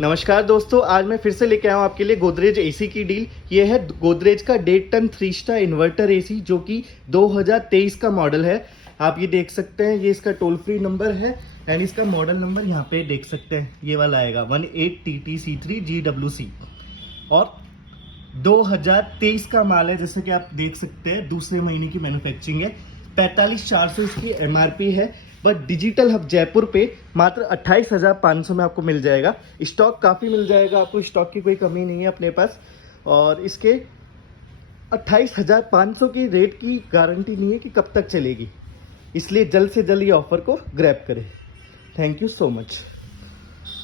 नमस्कार दोस्तों, आज मैं फिर से लेके आया हूँ आपके लिए गोदरेज एसी की डील। ये है गोदरेज का 1.5 टन 3 स्टार इन्वर्टर एसी जो कि 2023 का मॉडल है। आप ये देख सकते हैं, ये इसका टोल फ्री नंबर है एंड इसका मॉडल नंबर यहाँ पे देख सकते हैं, ये वाला आएगा 18TTC3GWC और 2023 का माल है। जैसे कि आप देख सकते हैं, दूसरे महीने की मैन्युफैक्चरिंग है। 45,400 इसकी एमआरपी है, बट डिजिटल हब जयपुर पे मात्र 28,500 में आपको मिल जाएगा। स्टॉक काफ़ी मिल जाएगा आपको, स्टॉक की कोई कमी नहीं है अपने पास। और इसके 28,500 की रेट की गारंटी नहीं है कि कब तक चलेगी, इसलिए जल्द से जल्द ये ऑफर को ग्रैब करें। Thank you so much.